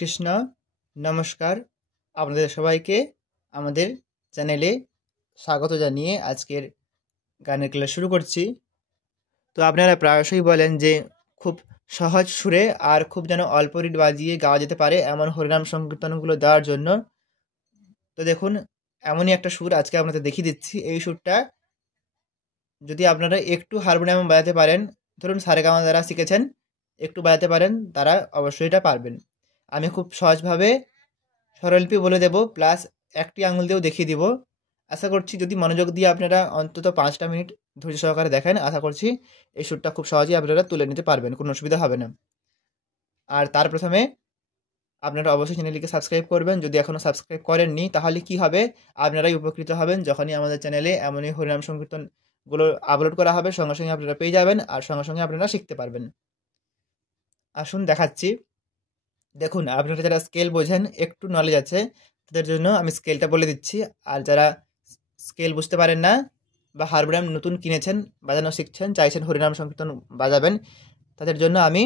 কৃষ্ণ, নমস্কার। আপনাদের সবাইকে আমাদের চ্যানেলে স্বাগত জানিয়ে আজকের গানের ক্লাস শুরু করছি। তো আপনারা প্রায়শই বলেন যে খুব সহজ সুরে আর খুব যেন অল্প রিড বাজিয়ে গাওয়া যেতে পারে এমন হরিনাম সংকীর্তনগুলো দেওয়ার জন্য। তো দেখুন, এমনই একটা সুর আজকে আপনাদের দেখিয়ে দিচ্ছি। এই সুরটা যদি আপনারা একটু হারমোনিয়াম বাজাতে পারেন, ধরুন সারেগামা যারা শিখেছেন একটু বাজাতে পারেন, তারা অবশ্যই এটা পারবেন। আমি খুব সহজভাবে স্বরলিপি বলে দেব, প্লাস একটি আঙুল দিয়েও দেখিয়ে দিব। আশা করছি যদি মনোযোগ দিয়ে আপনারা অন্তত 5টা মিনিট ধৈর্য সহকারে দেখেন, আশা করছি এই সুরটা খুব সহজেই আপনারা তুলে নিতে পারবেন, কোনো অসুবিধা হবে না। আর তার প্রথমে আপনারা অবশ্যই চ্যানেলটিকে সাবস্ক্রাইব করবেন। যদি এখনও সাবস্ক্রাইব করেননি তাহলে কি হবে, আপনারাই উপকৃত হবেন। যখনই আমাদের চ্যানেলে এমনই হরিনাম সংকীর্তনগুলো আপলোড করা হবে সঙ্গে সঙ্গে আপনারা পেয়ে যাবেন, আর সঙ্গে সঙ্গে আপনারা শিখতে পারবেন। আসুন দেখাচ্ছি। দেখুন, আপনারা যারা স্কেল বোঝেন, একটু নলেজ আছে, তাদের জন্য আমি স্কেলটা বলে দিচ্ছি। আর যারা স্কেল বুঝতে পারেন না বা হারমোনিয়াম নতুন কিনেছেন, বাজানো শিখছেন, চাইছেন হরিনাম সংকীর্তন বাজাবেন, তাদের জন্য আমি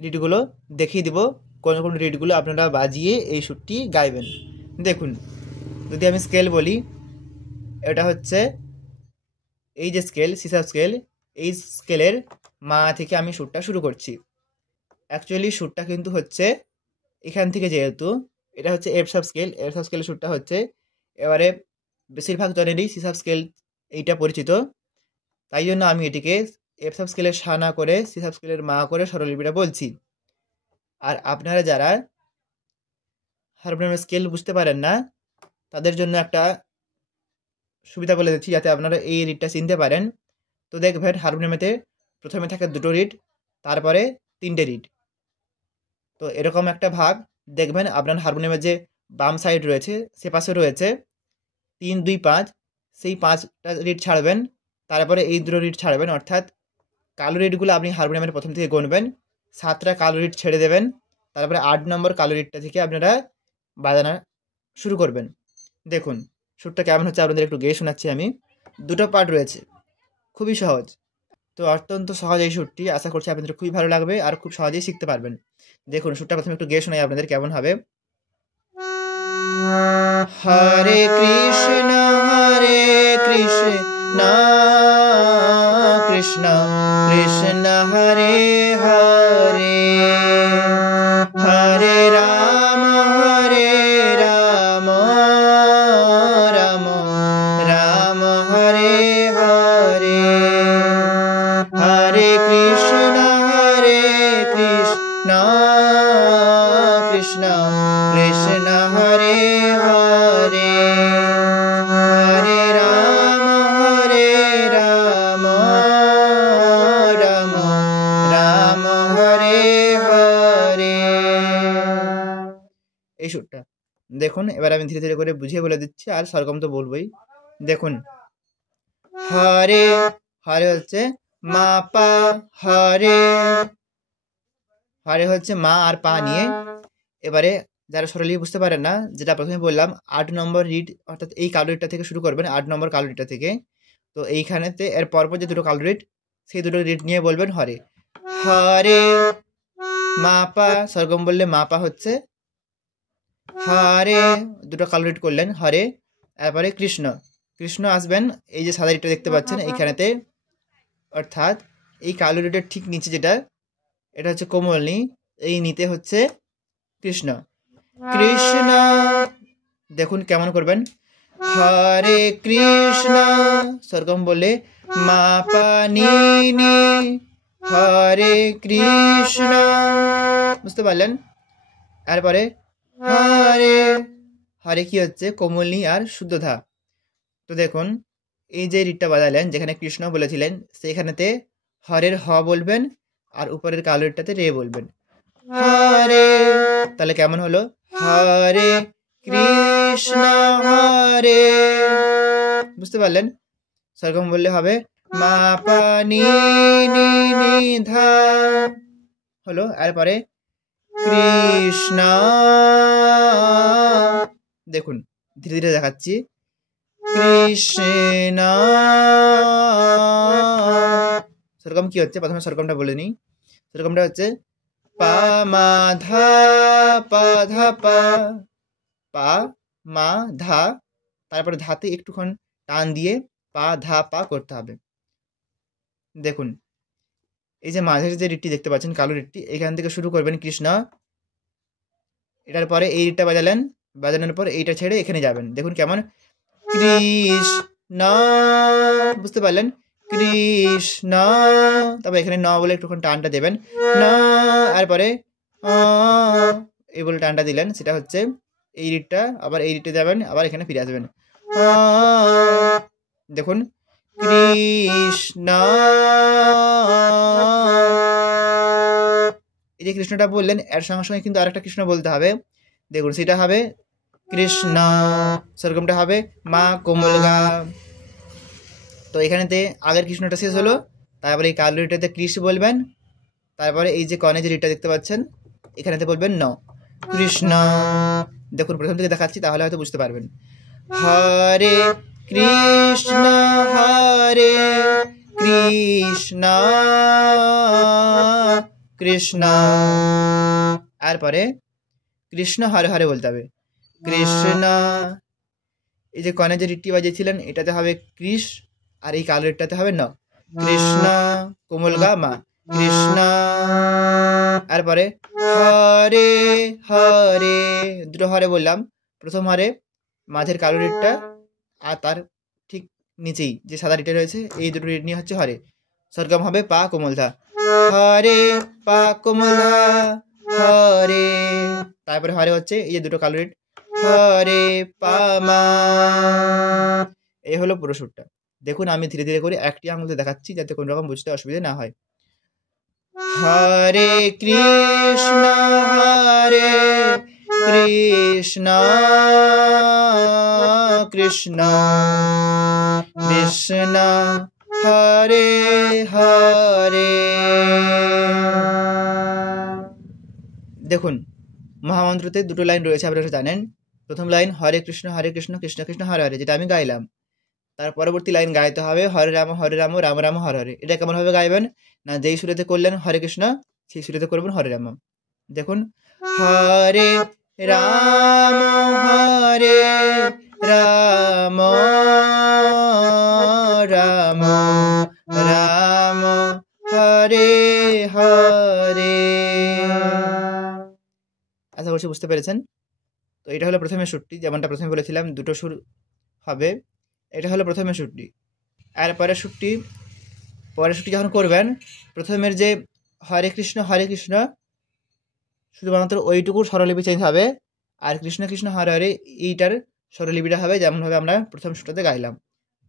রিডগুলো দেখিয়ে দিব। কোন কোন রিডগুলো আপনারা বাজিয়ে এই সুরটি গাইবেন। দেখুন, যদি আমি স্কেল বলি, এটা হচ্ছে এই যে স্কেল, সিসা স্কেল, এই স্কেলের মা থেকে আমি সুরটা শুরু করছি। অ্যাকচুয়ালি সুরটা কিন্তু হচ্ছে এখান থেকে, যেহেতু এটা হচ্ছে F sub scale, F sub স্কেলের সুরটা হচ্ছে, এবারে বেশিরভাগ জনেরই সি সাব স্কেল এইটা পরিচিত, তাই জন্য আমি এটিকে এফ সাব স্কেলের সা না করে সি সাব স্কেলের মা করে স্বরলিপিটা বলছি। আর আপনারা যারা হারমোনিয়ামের স্কেল বুঝতে পারেন না, তাদের জন্য একটা সুবিধা বলে দিচ্ছি যাতে আপনারা এই রিডটা চিনতে পারেন। তো দেখবেন হারমোনিয়ামেতে প্রথমে থাকে 2টো রিড, তারপরে 3টে রিড। তো এরকম একটা ভাগ দেখবেন আপনার হারমোনিয়ামের যে বাম সাইড রয়েছে সে পাশে রয়েছে 3, 2, 5, সেই 5টা রিড ছাড়বেন, তারপরে এই 2টো রিড ছাড়বেন। অর্থাৎ কালো রিডগুলো আপনি হারমোনিয়ামের প্রথম থেকে গুনবেন, 7টা কালো রিড ছেড়ে দেবেন, তারপরে 8 নম্বর কালো রিডটা থেকে আপনারা বাজানো শুরু করবেন। দেখুন সুরটা কেমন হচ্ছে আপনাদের একটু গেয়ে শোনাচ্ছি আমি। 2টো পার্ট রয়েছে, খুবই সহজ। তো অত্যন্ত সহজ এই সুরটি, আশা করছি আপনাদের খুবই ভালো লাগবে আর খুব সহজেই শিখতে পারবেন। দেখুন সুরটা প্রথমে একটু গেয়ে শোনাই আপনাদের কেমন হবে। হরে কৃষ্ণ কৃষ্ণ কৃষ্ণ হরে হরে, হরে রাম রাম রাম হরে হরে, হরে কৃষ্ণ কৃষ্ণ কৃষ্ণ হরে হরে, হরে রাম রাম রাম হরে হরে। এই সুরটা দেখুন। এবার আমি ধীরে ধীরে করে বুঝিয়ে বলে দিচ্ছি, আর সরগম তো বলবোই। দেখুন, হরে হরে হচ্ছে মা পা, হরে হরে হচ্ছে মা আর পা নিয়ে। এবারে যারা সরলি বুঝতে পারেন না, যেটা প্রথমে বললাম 8 নম্বর রিড, অর্থাৎ এই কালো রিডটা থেকে শুরু করবেন, 8 নম্বর কালো রিডটা থেকে। তো এইখানেতে এর পরপর যে 2টো কালো রিড, সেই 2টো রিড নিয়ে বলবেন হরে, হরে মা পা, সরগম বললে মা পা হচ্ছে হরে, 2টো কালো রিড করলেন হরে। তারপরে কৃষ্ণ কৃষ্ণ আসবেন, এই যে সাদা রিডটা দেখতে পাচ্ছেন এইখানেতে, অর্থাৎ এই কালো রিডের ঠিক নিচে যেটা, এটা হচ্ছে কোমলনি, এই নিতে হচ্ছে কৃষ্ণ কৃষ্ণ। দেখুন কেমন করবেন, হরে কৃষ্ণ, সরগম বলে মা পা নি নি, হরে কৃষ্ণ, বুঝতে পারলেন। তারপরে হরে হরে কি হচ্ছে কোমলনি আর শুদ্ধধা। তো দেখুন এই যে রিডটা বাজালেন, যেখানে কৃষ্ণ বলেছিলেন সেখানেতে হরের হ বলবেন, আর উপরের কালো রিডটাতে রে বলবেন, হরে। তাহলে কেমন হলো, হরে কৃষ্ণ হরে, বুঝতে পারলেন। সরগম বললে হবে মা পা নি নি নি ধা, হলো। এরপরে কৃষ্ণ, দেখুন ধীরে ধীরে দেখাচ্ছি, কৃষ্ণ। সরগম কি হচ্ছে, প্রথমে সরগমটা বলে নিই। সরগমটা হচ্ছে পা মা ধা পা ধা পা, পা মা ধা, তারপরে ধাতে একটুক্ষণ টান দিয়ে পা ধা পা করতে হবে। দেখুন এই যে মাঝের যে রিটটি দেখতে পাচ্ছেন কালো রিটটি, এখান থেকে শুরু করবেন কৃষ্ণ, এটার পরে এই রিটটা বাজালেন, বাজানোর পর এইটা ছেড়ে এখানে যাবেন। দেখুন কেমন, কৃষ্ণ, বুঝতে পারলেন, কৃষ্ণ, তবে এখানে ন বলে একটুক্ষণ টানটা দেবেন, ন, আর পরে এই বলে টানটা দিলেন, সেটা হচ্ছে এই রিটটা, আবার এই রিটে যাবেন, আবার এখানে ফিরে আসবেন। দেখুন কৃষ্ণ, এই যে কৃষ্ণটা বললেন এর সঙ্গে সঙ্গে কিন্তু আরেকটা কৃষ্ণ বলতে হবে। দেখুন সেটা হবে কৃষ্ণ, সেরকমটা হবে মা কোমলগা। তো এখানেতে আগের কৃষ্ণটা শেষ হলো, তারপরে এই কালো রিটাতে কৃষ্ণ বলবেন, তারপরে এই যে কনে যে রিটটা দেখতে পাচ্ছেন এখানেতে বলবেন ন, কৃষ্ণ। দেখুন প্রথম থেকে দেখাচ্ছি তাহলে হয়তো বুঝতে পারবেন। হরে কৃষ্ণ হরে কৃষ্ণ কৃষ্ণ, আর পরে কৃষ্ণ হরে হরে বলতে হবে, কৃষ্ণ। এই যে কনে যে রিটটি বাজিয়েছিলেন এটাতে হবে কৃষ, আর এই কালো রিটটাতে হবে ন, কৃষ্ণ কোমলগা মা, কৃষ্ণ। আর পরে হরে হরে, দুটো হরে বললাম, প্রথম হরে মাঝের কালো রিটটা, আর তার ঠিক নিচেই যে সাদা রিটটা রয়েছে এই দুটো রিট নিয়ে হচ্ছে হরে, সরগম হবে পা কোমলধা, হরে পা কোমলধা হরে, তারপরে হরে হচ্ছে এই যে দুটো কালো রিট, হরে পা মা। এই হলো পুরো সুরটা। দেখুন আমি ধীরে ধীরে করে একটি আঙুলে দেখাচ্ছি যাতে কোনো রকম বুঝতে অসুবিধা না হয়। হরে কৃষ্ণ হরে কৃষ্ণ কৃষ্ণ কৃষ্ণ হরে হরে। দেখুন মহামন্ত্রতে দুটো লাইন রয়েছে, আপনারা জানেন। প্রথম লাইন হরে কৃষ্ণ কৃষ্ণ কৃষ্ণ হরে হরে, যেটা আমি গাইলাম। তার পরবর্তী লাইন গাইতে হবে হরে রাম রাম রাম হরে হরে। এটা কেমনভাবে গাইবেন না, যেই সুরেতে করলেন হরে কৃষ্ণ সেই সুরেতে করবেন হরে রাম। দেখুন হরে রাম রাম রাম রাম হরে হরে। আশা করছি বুঝতে পেরেছেন। তো এটা হলো প্রথমে সুরটি, যেমনটা প্রথমে বলেছিলাম দুটো সুর হবে, এটা হলো প্রথমে সুরটি। আর পরের সুরটি যখন করবেন, প্রথমের যে হরে কৃষ্ণ শুধুমাত্র ওইটুকুর স্বরলিপি চেঞ্জ হবে, আর কৃষ্ণ কৃষ্ণ হরে হরে এইটার স্বরলিপিটা হবে যেমনভাবে আমরা প্রথম সুরটাতে গাইলাম।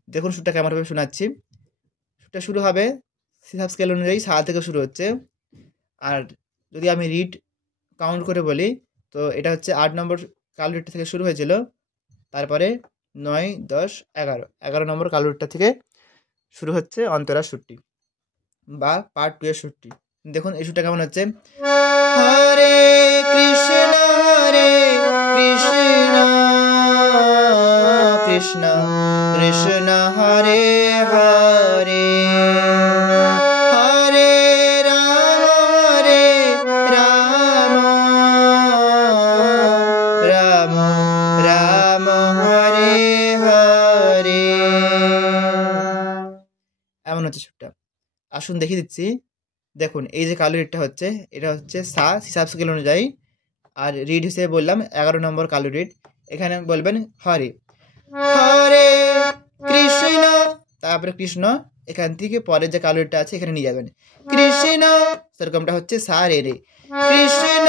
দেখুন সুরটা কেমনভাবে শোনাচ্ছি। সুরটা শুরু হবে হিসাব স্কেল অনুযায়ী সা থেকে শুরু হচ্ছে, আর যদি আমি রিড কাউন্ট করে বলি তো এটা হচ্ছে 8 নম্বর কালো রিডটা থেকে শুরু হয়েছিল, তারপরে 9, 10, 11 নম্বর কালো রিডটা থেকে শুরু হচ্ছে অন্তরা সুরটি বা পার্ট 2 এর সুরটি। দেখুন এই সুরটা কেমন হচ্ছে, হরে কৃষ্ণ কৃষ্ণ কৃষ্ণ হরে হরে, হরে রাম রাম রাম হরে হরে। এমন হচ্ছে সুরটা। আসুন দেখিয়ে দিচ্ছি। দেখুন এই যে কালো রিডটা হচ্ছে এটা হচ্ছে সা হিসাব স্কেল অনুযায়ী, আর রিড হিসেবে বললাম 11 নম্বর কালো রিড। এখানে বলবেন হরে হরে কৃষ্ণ, তারপরে কৃষ্ণ, এখান থেকে পরের যে কালো রিডটা আছে এখানে নিয়ে যাবেন কৃষ্ণ, সেরকমটা হচ্ছে সা রে রে কৃষ্ণ।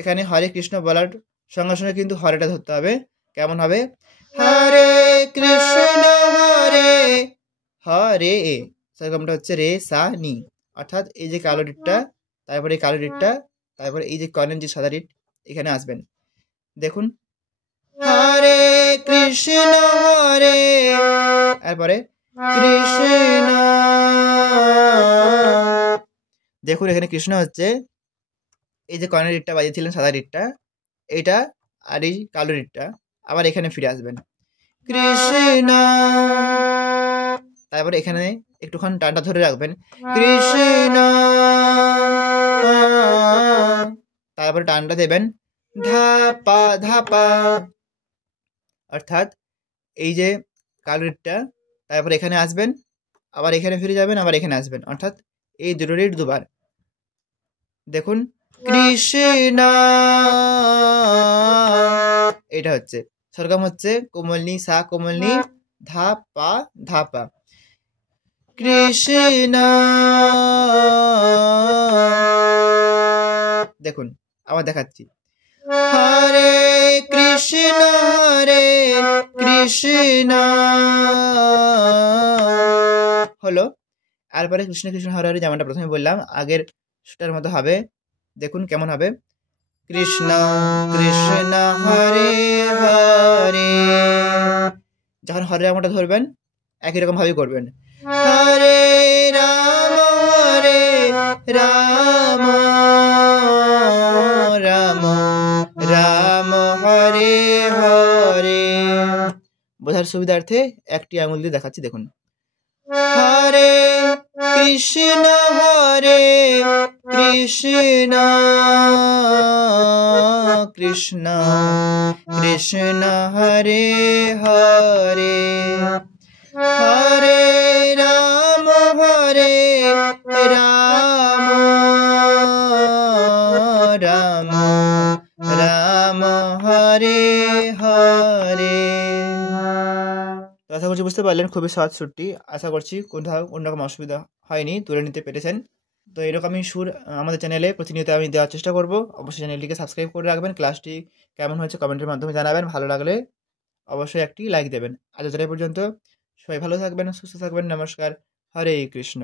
এখানে হরে কৃষ্ণ বলার সঙ্গে সঙ্গে কিন্তু হরেটা ধরতে হবে। কেমন হবে, হরে কৃষ্ণ হরে হরে, সেরকমটা হচ্ছে রে সা নি, অর্থাৎ এই যে কালো রিডটা, তারপরে এই কালো রিডটা, তারপরে এই যে কর্নের যে সাদা রিড এখানে আসবেন। দেখুন হরে কৃষ্ণ হরে, তারপরে কৃষ্ণ। দেখুন এখানে কৃষ্ণ হচ্ছে এই যে কর্নের রিডটা বাজিয়েছিলেন সাদা রিডটা, এইটা, আর এই কালো রিডটা আবার এখানে ফিরে আসবেন কৃষ্ণ, তারপরে এখানে একটুখানি টানটা ধরে রাখবেন কৃষ্ণ তারপরে টানটা দেবেন ধাপা ধাপা, অর্থাৎ এই যে কালরিটটা, তারপর এখানে আসবেন, আবার এখানে ফিরে যাবেন, আবার এখানে আসবেন, অর্থাৎ এই দুটো রিট দুবার। দেখুন কৃষ্ণ, এটা হচ্ছে সরগম, হচ্ছে কোমলনি সা কোমলনি ধাপা ধাপা, কৃষ্ণ। দেখুন আবার দেখাচ্ছি, হরে কৃষ্ণ হরে কৃষ্ণ হলো। তারপরে কৃষ্ণ কৃষ্ণ হরে হরে যেমনটা প্রথমে বললাম আগের সুটার মতো হবে। দেখুন কেমন হবে, কৃষ্ণ কৃষ্ণ হরে হরে, যখন হরে রামটা ধরবেন একই রকম ভাবে করবেন, হরে রাম রাম রাম হরে হরে। বোঝার সুবিধার্থে একটি আঙুল দিয়ে দেখাচ্ছি, দেখুন হরে কৃষ্ণ কৃষ্ণ কৃষ্ণ কৃষ্ণ হরে হরে, হরে রাম রাম রাম রাম হরে হরে। আশা করছি বুঝতে পারলেন, খুবই সহজ সুরটি। আশা করছি কোথাও অন্যরকম অসুবিধা হয়নি, তুলে নিতে পেরেছেন। তো এরকমই সুর আমাদের চ্যানেলে প্রতিনিয়ত আমি দেওয়ার চেষ্টা করব। অবশ্যই চ্যানেলটিকে সাবস্ক্রাইব করে রাখবেন। ক্লাসটি কেমন হয়েছে কমেন্টের মাধ্যমে জানাবেন। ভালো লাগলে অবশ্যই একটি লাইক দেবেন। আজ এই পর্যন্ত, সবাই ভালো থাকবেন, সুস্থ থাকবেন। নমস্কার, হরে কৃষ্ণ।